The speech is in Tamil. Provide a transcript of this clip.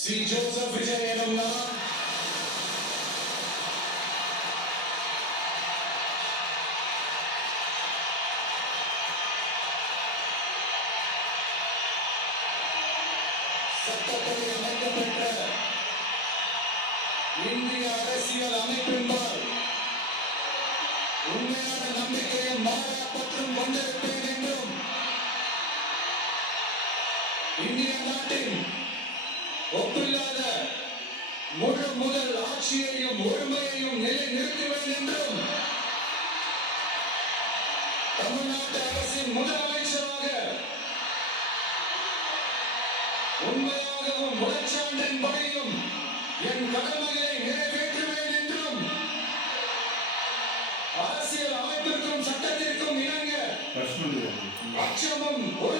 சி ஜோசப் விஜய் எனும் நான் சட்டப்படி அமைக்கப்பெற்ற இந்திய அரசியல் அமைப்பின்பால் உண்மையான நம்பிக்கையும் மாறா பற்றும் கொண்டிருப்பேன் என்றும் இந்திய நாட்டின் ஒப்பில்லாத முழு முதல் ஆட்சியையும் ஒருமையையும் நிலைநிறுத்துவேன் என்றும் தமிழ்நாட்டு அரசின் முதலமைச்சராக உண்மையாகவும் முழச்சான்றின்படியும் என் கடமைகளை நிறைவேற்றுவேன் என்றும் அரசியல் அமைப்பிற்கும் சட்டத்திற்கும் இணங்க அச்சமும் ஒரு